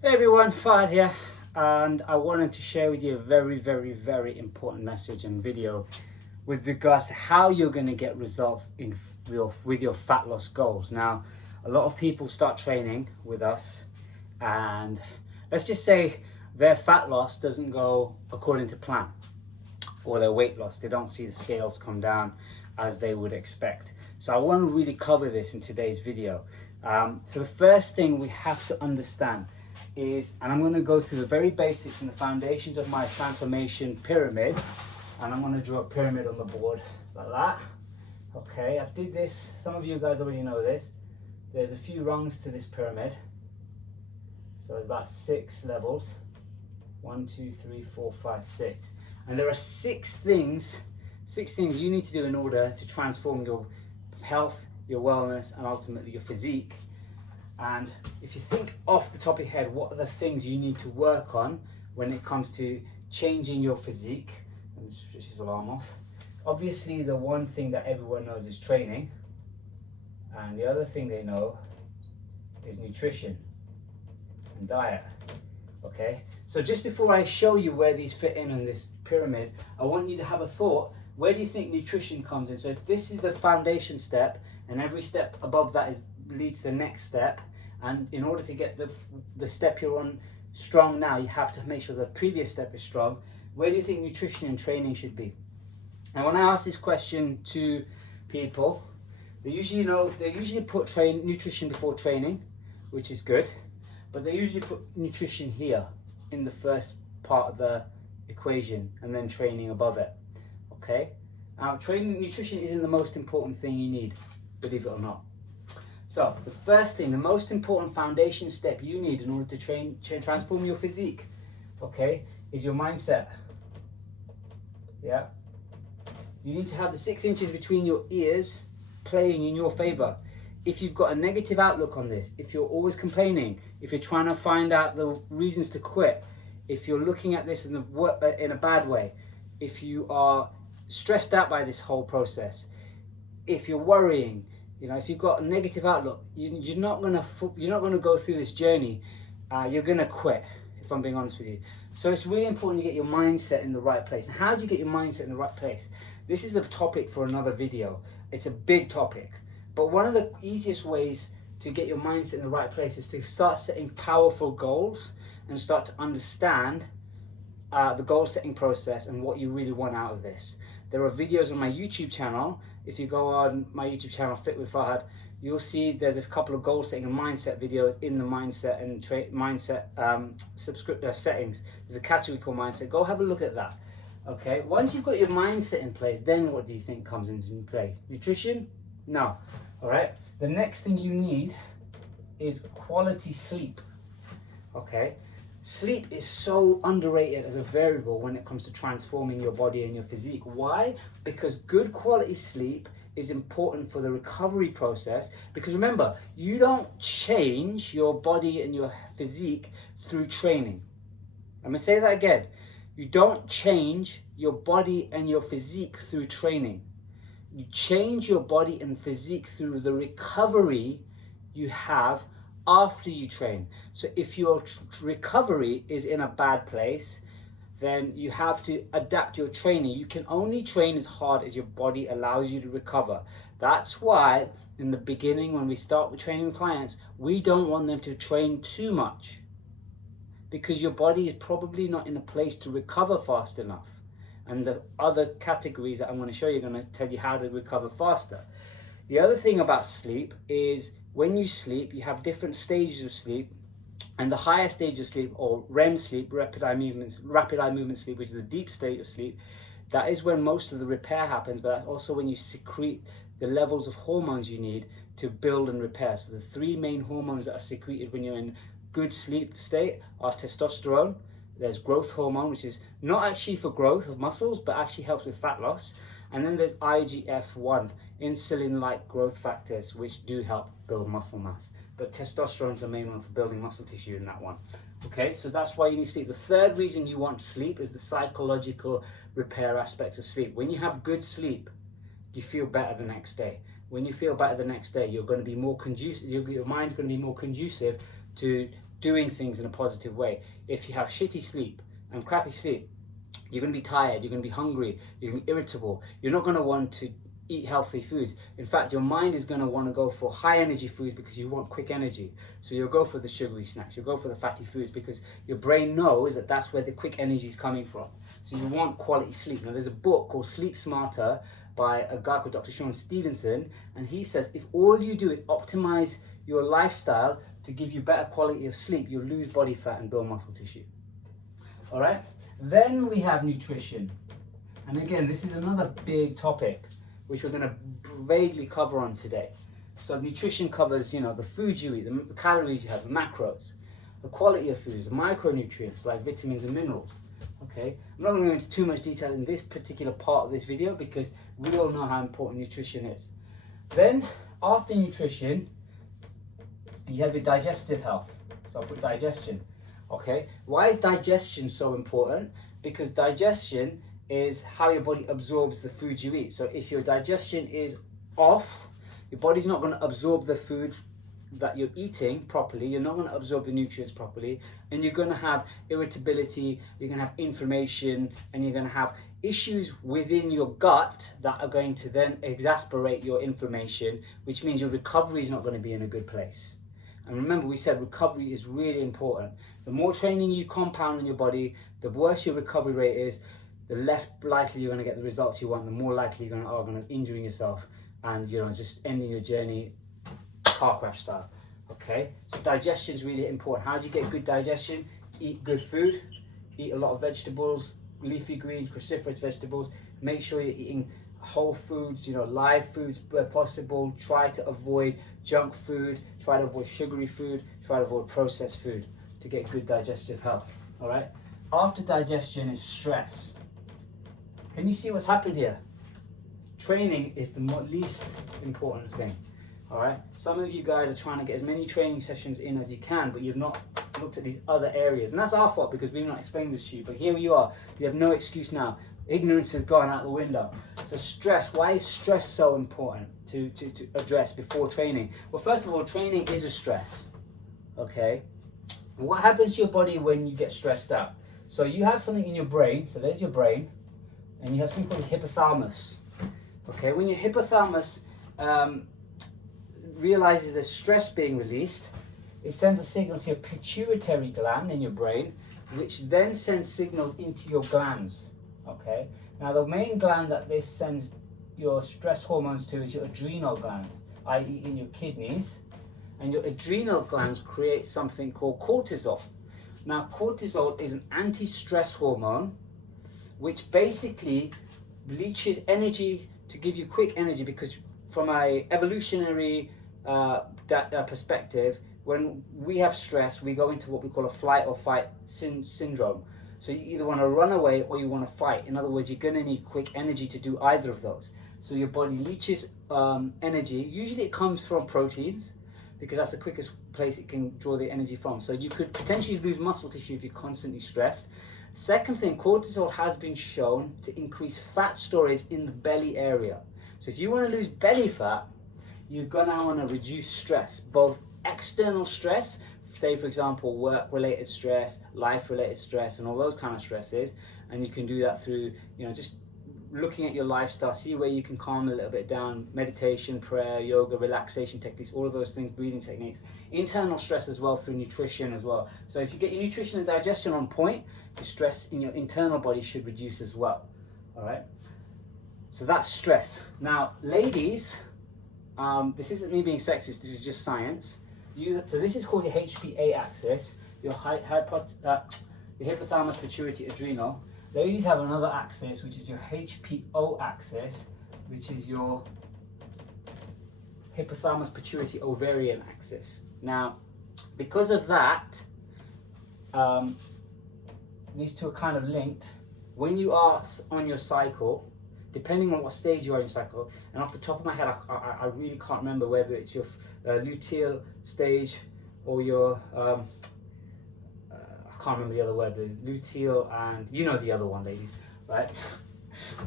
Hey everyone, Fahad here, and I wanted to share with you a very important message and video with regards to how you're going to get results with your fat loss goals. Now, a lot of people start training with us, and let's just say their fat loss doesn't go according to plan, or their weight loss. They don't see the scales come down as they would expect. So I want to really cover this in today's video. So the first thing we have to understand is, and I'm going to go through the very basics and the foundations of my transformation pyramid, and I'm going to draw a pyramid on the board like that. Okay, I've did this, some of you guys already know this. There's a few rungs to this pyramid, so it's about 6 levels. 1, 2, 3, 4, 5, 6, and there are six things you need to do in order to transform your health, your wellness, and ultimately your physique. And if you think off the top of your head, what are the things you need to work on when it comes to changing your physique? Let me switch this alarm off. Obviously, the one thing that everyone knows is training, and the other thing they know is nutrition and diet. Okay, so just before I show you where these fit in this pyramid, I want you to have a thought. Where do you think nutrition comes in? So if this is the foundation step, and every step above that leads to the next step, and in order to get the step you're on strong now, you have to make sure the previous step is strong. Where do you think nutrition and training should be? And when I ask this question to people, they usually put nutrition before training, which is good, but they usually put nutrition here in the first part of the equation, and then training above it. Okay, now nutrition isn't the most important thing you need, believe it or not. So the first thing, the most important foundation step you need in order to transform your physique, okay, is your mindset. Yeah, you need to have the 6 inches between your ears playing in your favor. If you've got a negative outlook on this, if you're always complaining, if you're trying to find out the reasons to quit, if you're looking at this in a bad way, if you are stressed out by this whole process, if you're worrying, if you've got a negative outlook, you're not gonna go through this journey. You're gonna quit, if I'm being honest with you. So it's really important you get your mindset in the right place. And how do you get your mindset in the right place? This is a topic for another video. It's a big topic. But one of the easiest ways to get your mindset in the right place is to start setting powerful goals and start to understand the goal setting process and what you really want out of this. There are videos on my YouTube channel. If you go on my YouTube channel, Fit with Fahad, you'll see there's a couple of goal setting and mindset videos in the mindset and settings. There's a category called mindset. Go have a look at that. Okay, once you've got your mindset in place, then what do you think comes into play? Nutrition? No. All right, the next thing you need is quality sleep. Okay, sleep is so underrated as a variable when it comes to transforming your body and your physique. Why? Because good quality sleep is important for the recovery process. Because remember, you don't change your body and your physique through training. I'm gonna say that again. You don't change your body and your physique through training. You change your body and physique through the recovery you have after you train. So if your recovery is in a bad place, then you have to adapt your training. You can only train as hard as your body allows you to recover. That's why in the beginning, when we start with training clients, we don't want them to train too much, because your body is probably not in a place to recover fast enough. And the other categories that I'm going to show you are going to tell you how to recover faster. The other thing about sleep is when you sleep, you have different stages of sleep. And the higher stage of sleep, or REM sleep, rapid eye movement sleep, which is the deep state of sleep, that is when most of the repair happens, but that's also when you secrete the levels of hormones you need to build and repair. So the 3 main hormones that are secreted when you're in good sleep state are testosterone. There's growth hormone, which is not actually for growth of muscles, but actually helps with fat loss. And then there's IGF-1, insulin-like growth factors, which do help build muscle mass. But testosterone is the main one for building muscle tissue in that one. Okay, so that's why you need sleep. The third reason you want sleep is the psychological repair aspects of sleep. When you have good sleep, you feel better the next day. When you feel better the next day, you're going to be more conducive, your mind's going to be more conducive to doing things in a positive way. If you have shitty sleep and crappy sleep, you're going to be tired, you're going to be hungry, you're going to be irritable, you're not going to want to eat healthy foods. In fact, your mind is going to want to go for high energy foods because you want quick energy. So you'll go for the sugary snacks, you'll go for the fatty foods because your brain knows that that's where the quick energy is coming from. So you want quality sleep. Now there's a book called Sleep Smarter by a guy called Dr. Sean Stevenson, and he says if all you do is optimize your lifestyle to give you better quality of sleep, you'll lose body fat and build muscle tissue. All right? Then we have nutrition. And again, this is another big topic which we're going to vaguely cover on today. So nutrition covers, you know, the food you eat, the calories you have, the macros, the quality of foods, the micronutrients like vitamins and minerals. Okay, I'm not going to go into too much detail in this particular part of this video because we all know how important nutrition is. Then after nutrition, you have your digestive health. So I'll put digestion. Okay, why is digestion so important? Because digestion is how your body absorbs the food you eat. So if your digestion is off, your body's not going to absorb the food that you're eating properly, you're not going to absorb the nutrients properly, and you're going to have irritability, you're going to have inflammation, and you're going to have issues within your gut that are going to then exacerbate your inflammation, which means your recovery is not going to be in a good place. And remember, we said recovery is really important. The more training you compound on your body, the worse your recovery rate is, the less likely you're going to get the results you want, the more likely you're going to injuring yourself and, you know, just ending your journey car crash style. Okay, so digestion is really important. How do you get good digestion? Eat good food, eat a lot of vegetables, leafy greens, cruciferous vegetables. Make sure you're eating whole foods, you know, live foods where possible. Try to avoid junk food, try to avoid sugary food, try to avoid processed food to get good digestive health. All right, after digestion is stress. Can you see what's happened here? Training is the least important thing. All right, some of you guys are trying to get as many training sessions in as you can, but you've not looked at these other areas, and that's our fault because we've not explained this to you. But here you are, you have no excuse now. Ignorance has gone out the window. So stress, why is stress so important to address before training? Well, first of all, training is a stress. Okay, and what happens to your body when you get stressed out? So you have something in your brain, so there's your brain, and you have something called the hypothalamus. Okay, when your hypothalamus realizes there's stress being released, it sends a signal to your pituitary gland in your brain, which then sends signals into your glands. Okay, now the main gland that this sends your stress hormones to is your adrenal glands, i.e. in your kidneys, and your adrenal glands create something called cortisol. Now cortisol is an anti-stress hormone which basically leaches energy to give you quick energy, because from a evolutionary perspective, when we have stress, we go into what we call a flight or fight syndrome. So you either want to run away or you want to fight. In other words, you're going to need quick energy to do either of those. So your body leaches energy. Usually it comes from proteins because that's the quickest place it can draw the energy from. So you could potentially lose muscle tissue if you're constantly stressed. Second thing, cortisol has been shown to increase fat storage in the belly area. So if you want to lose belly fat, you're going to want to reduce stress, both external stress, say for example work-related stress, life-related stress, and all those kind of stresses, and you can do that through, you know, just looking at your lifestyle, see where you can calm a little bit down, meditation, prayer, yoga, relaxation techniques, all of those things, breathing techniques. Internal stress as well through nutrition as well. So if you get your nutrition and digestion on point, your stress in your internal body should reduce as well. All right, so that's stress. Now ladies, this isn't me being sexist, this is just science. So this is called your HPA axis, your hypothalamus, pituitary, adrenal. Ladies have another axis, which is your HPO axis, which is your hypothalamus, pituitary, ovarian axis. Now, because of that, these two are kind of linked. When you are on your cycle, depending on what stage you are in your cycle, and off the top of my head, I really can't remember whether it's your luteal stage or your I can't remember the other word, the luteal, and you know the other one, ladies, right?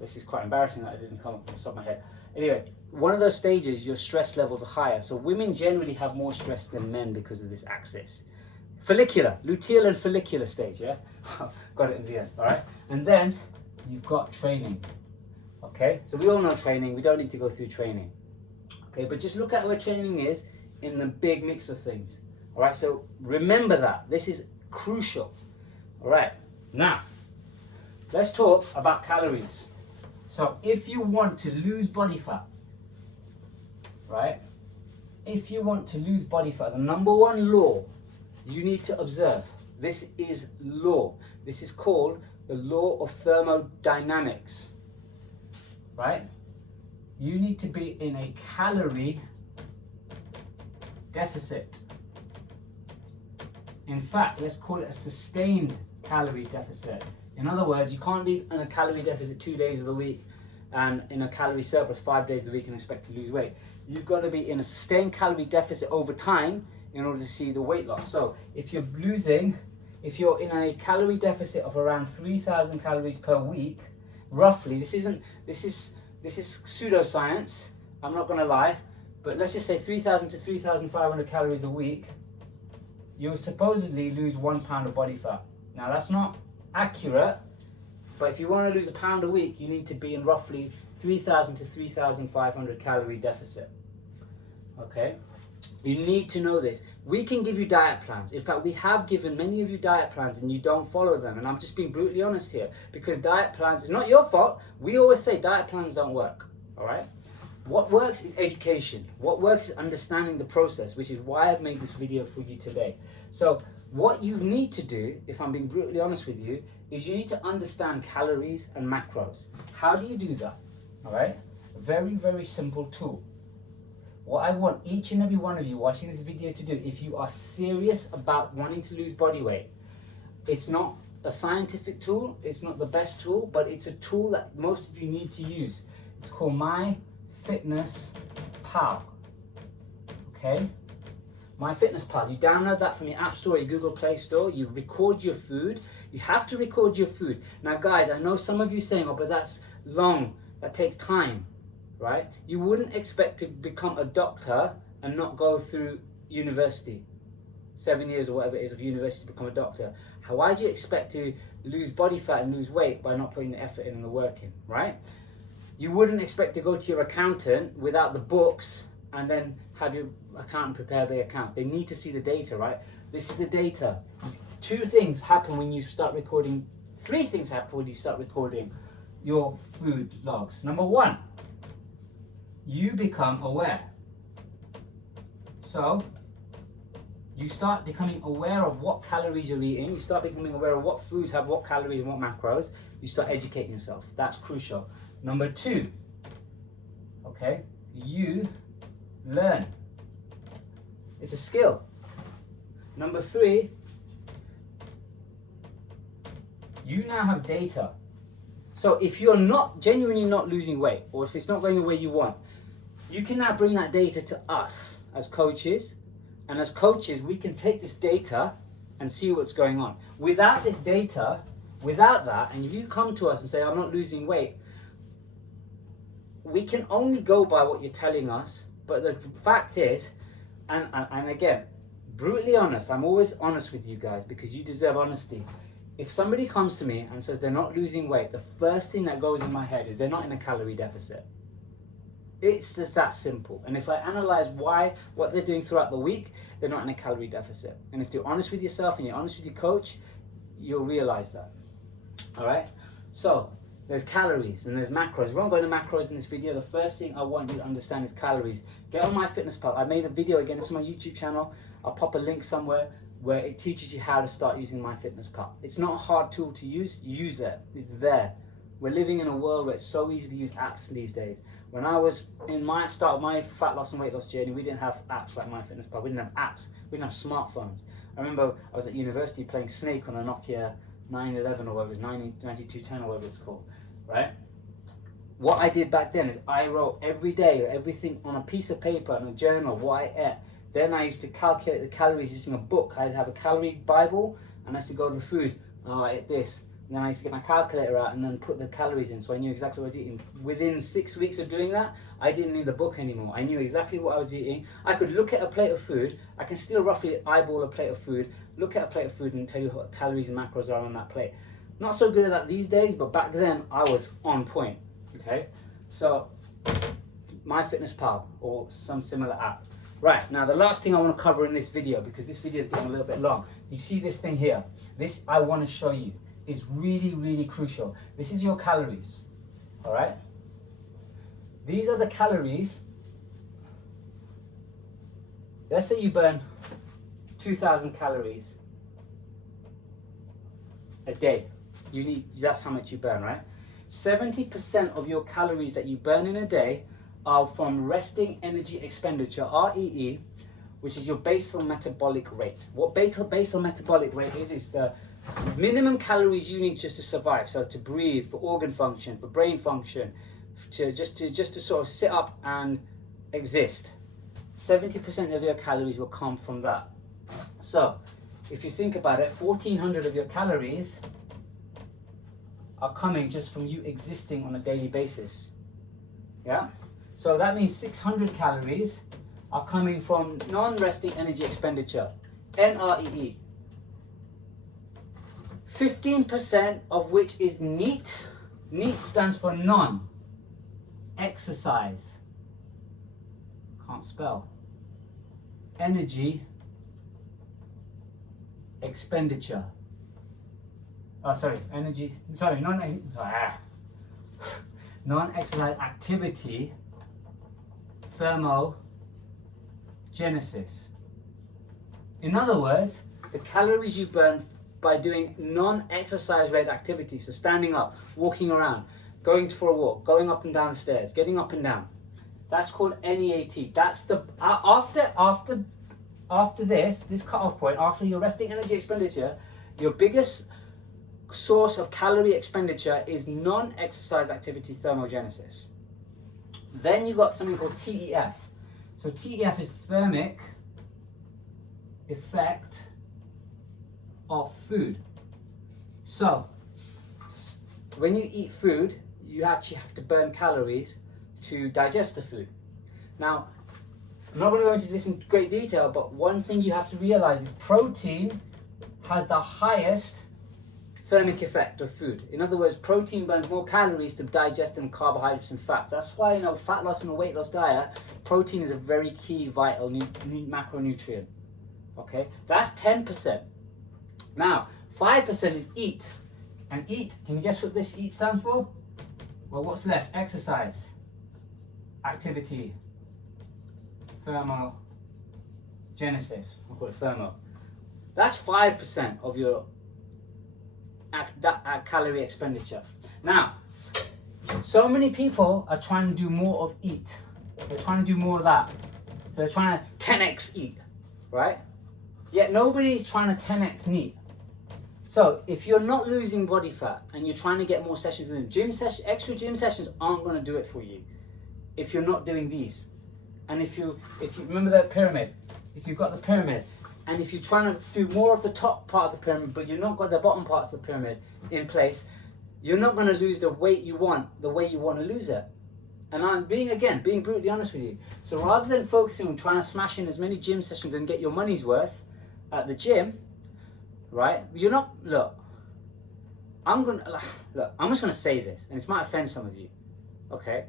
This is quite embarrassing that I didn't come up from the top of my head. Anyway, one of those stages, your stress levels are higher. So women generally have more stress than men because of this axis. follicular, luteal and follicular stage, yeah? Got it in the end, all right? And then you've got training, okay? So we all know training, we don't need to go through training, okay? But just look at where training is in the big mix of things, all right? So remember that, this is crucial, all right? Now, let's talk about calories. So if you want to lose body fat, right? If you want to lose body fat, the number one law you need to observe, this is law. This is called the law of thermodynamics, right? You need to be in a calorie deficit. In fact, let's call it a sustained calorie deficit. In other words, you can't be in a calorie deficit 2 days of the week and in a calorie surplus 5 days of the week and expect to lose weight. You've got to be in a sustained calorie deficit over time in order to see the weight loss. So if you're in a calorie deficit of around 3,000 calories per week, roughly, this is pseudoscience, I'm not going to lie, but let's just say 3,000 to 3,500 calories a week, you'll supposedly lose 1 pound of body fat. Now that's not accurate, but if you want to lose a pound a week, you need to be in roughly 3,000 to 3,500 calorie deficit. Okay, you need to know this. We can give you diet plans. In fact, we have given many of you diet plans and you don't follow them. And I'm just being brutally honest here, because diet plans is not your fault. We always say diet plans don't work. All right. What works is education. What works is understanding the process, which is why I've made this video for you today. So what you need to do, if I'm being brutally honest with you, is you need to understand calories and macros. How do you do that? All right. A very, very simple tool. What I want each and every one of you watching this video to do, if you are serious about wanting to lose body weight, it's not a scientific tool, it's not the best tool, but it's a tool that most of you need to use. It's called MyFitnessPal. Okay? MyFitnessPal. You download that from your App Store or your Google Play Store. You record your food. You have to record your food. Now, guys, I know some of you saying, "Oh, but that's long. That takes time." Right? You wouldn't expect to become a doctor and not go through university, 7 years or whatever it is of university to become a doctor. Why do you expect to lose body fat and lose weight by not putting the effort in and the work in, right? You wouldn't expect to go to your accountant without the books and then have your accountant prepare the accounts. They need to see the data, right? This is the data. 2 things happen when you start recording, 3 things happen when you start recording your food logs. Number 1, you become aware. So you start becoming aware of what calories you're eating. You start becoming aware of what foods have what calories and what macros. You start educating yourself. That's crucial. Number 2, okay, you learn. It's a skill. Number 3, you now have data. So if you're not genuinely not losing weight, or if it's not going the way you want, you can now bring that data to us as coaches. And as coaches, we can take this data and see what's going on. Without this data, without that, and if you come to us and say, "I'm not losing weight," we can only go by what you're telling us. But the fact is, and again, brutally honest, I'm always honest with you guys because you deserve honesty. If somebody comes to me and says they're not losing weight, the first thing that goes in my head is they're not in a calorie deficit. It's just that simple. And if I analyze what they're doing throughout the week, they're not in a calorie deficit. And if you're honest with yourself and you're honest with your coach, you'll realize that. All right? So there's calories and there's macros. We won't go into macros in this video. The first thing I want you to understand is calories. Get on MyFitnessPal. I made a video, again, it's on my YouTube channel. I'll pop a link somewhere where it teaches you how to start using MyFitnessPal. It's not a hard tool to use. Use it. It's there. We're living in a world where it's so easy to use apps these days. When I was in my start of my fat loss and weight loss journey, we didn't have apps like MyFitnessPal. We didn't have apps. We didn't have smartphones. I remember I was at university playing Snake on a Nokia 911 or whatever it was, 9210 or whatever it's called, right? What I did back then is I wrote every day, everything on a piece of paper and a journal, what I ate. Then I used to calculate the calories using a book. I'd have a calorie Bible and I used to go to the food. Oh, I ate this. And then I used to get my calculator out and then put the calories in, so I knew exactly what I was eating. Within 6 weeks of doing that, I didn't need the book anymore. I knew exactly what I was eating. I could look at a plate of food. I can still roughly eyeball a plate of food, look at a plate of food and tell you what calories and macros are on that plate. Not so good at that these days, but back then I was on point. Okay, so MyFitnessPal or some similar app. Right, now the last thing I want to cover in this video, because this video is getting a little bit long. You see this thing here? This I want to show you is really, really crucial. This is your calories, all right? These are the calories. Let's say you burn 2,000 calories a day. That's how much you burn, right? 70% of your calories that you burn in a day are from resting energy expenditure, REE, which is your basal metabolic rate. What basal metabolic rate is the minimum calories you need just to survive. So to breathe, for organ function, for brain function, just to sort of sit up and exist. 70% of your calories will come from that. So if you think about it, 1,400 of your calories are coming just from you existing on a daily basis. Yeah? So that means 600 calories are coming from non-resting energy expenditure, NREE. 15% of which is NEAT. NEAT stands for non-exercise. Can't spell. Energy expenditure. Oh, sorry, non-exercise activity thermogenesis. In other words, the calories you burn by doing non-exercise related activity, so standing up, walking around, going for a walk, going up and down stairs, getting up and down. That's called NEAT. That's the after this cutoff point, after your resting energy expenditure, your biggest source of calorie expenditure is non-exercise activity thermogenesis. Then you got something called TEF. So TEF is thermic effect of food. So when you eat food, you actually have to burn calories to digest the food. Now, I'm not going to go into this in great detail, but one thing you have to realize is protein has the highest thermic effect of food. In other words, protein burns more calories to digest than carbohydrates and fats. That's why in a fat loss and a weight loss diet, protein is a very key vital macronutrient. Okay, that's 10%. Now, 5% is EAT. And EAT, can you guess what this EAT stands for? Well, what's left? Exercise, activity, thermogenesis. I'll call it thermo. That's 5% of your calorie expenditure. Now, so many people are trying to do more of EAT. They're trying to do more of that. So they're trying to 10x EAT, right? Yet nobody's trying to 10x NEAT. So if you're not losing body fat and you're trying to get more sessions in the gym session, extra gym sessions aren't going to do it for you if you're not doing these. And if you remember that pyramid, if you've got the pyramid, and if you're trying to do more of the top part of the pyramid, but you're not got the bottom parts of the pyramid in place, you're not going to lose the weight you want, the way you want to lose it. And I'm being brutally honest with you. So rather than focusing on trying to smash in as many gym sessions and get your money's worth at the gym, right? I'm just going to say this, and this might offend some of you, okay?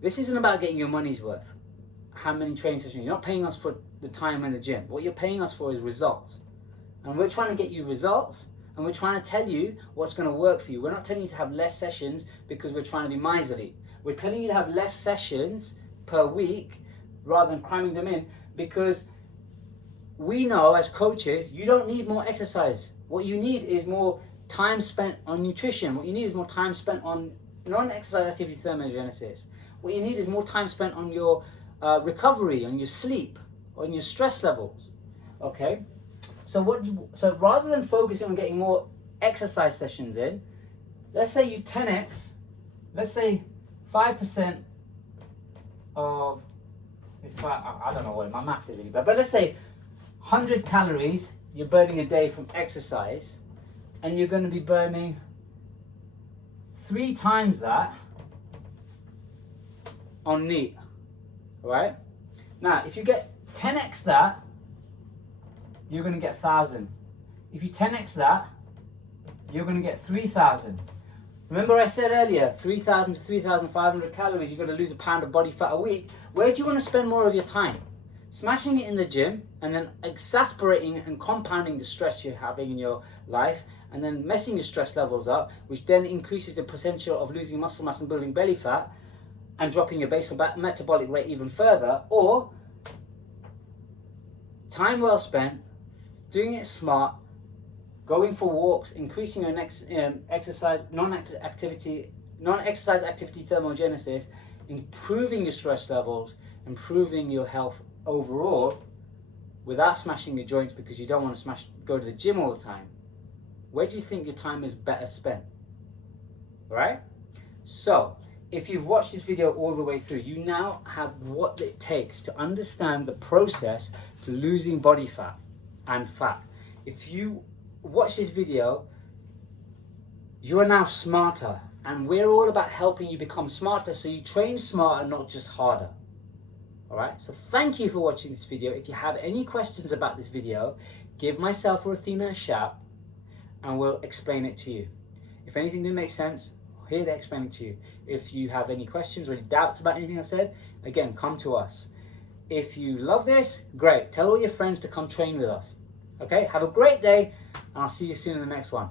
This isn't about getting your money's worth. How many training sessions? You're not paying us for the time in the gym. What you're paying us for is results. And we're trying to get you results, and we're trying to tell you what's going to work for you. We're not telling you to have less sessions because we're trying to be miserly. We're telling you to have less sessions per week rather than cramming them in, because we know as coaches, you don't need more exercise. What you need is more time spent on nutrition. What you need is more time spent on non-exercise activity thermogenesis. What you need is more time spent on your recovery, on your sleep, on your stress levels. Okay? So rather than focusing on getting more exercise sessions in, let's say you 10x, let's say 5% of, I don't know what my maths is really bad, but let's say 100 calories you're burning a day from exercise. and you're going to be burning 3 times that on NEAT, right? Now, if you get 10x that, you're going to get 1,000. If you 10x that, you're going to get 3,000. Remember I said earlier, 3,000 to 3,500 calories, you've got to lose a pound of body fat a week. Where do you want to spend more of your time? Smashing it in the gym and then exasperating and compounding the stress you're having in your life and then messing your stress levels up, which then increases the potential of losing muscle mass and building belly fat and dropping your basal metabolic rate even further, or time well spent, doing it smart, going for walks, increasing your exercise, non-exercise activity thermogenesis, improving your stress levels, improving your health overall, without smashing your joints because you don't want to go to the gym all the time. Where do you think your time is better spent? Right? So, if you've watched this video all the way through, you now have what it takes to understand the process to losing body fat and fat. If you watch this video, you are now smarter, and we're all about helping you become smarter so you train smarter, not just harder. Alright, so thank you for watching this video. If you have any questions about this video, give myself or Athena a shout and we'll explain it to you. If anything didn't make sense, here to explain it to you. If you have any questions or any doubts about anything I've said, again, come to us. If you love this, great. Tell all your friends to come train with us. Okay, have a great day, and I'll see you soon in the next one.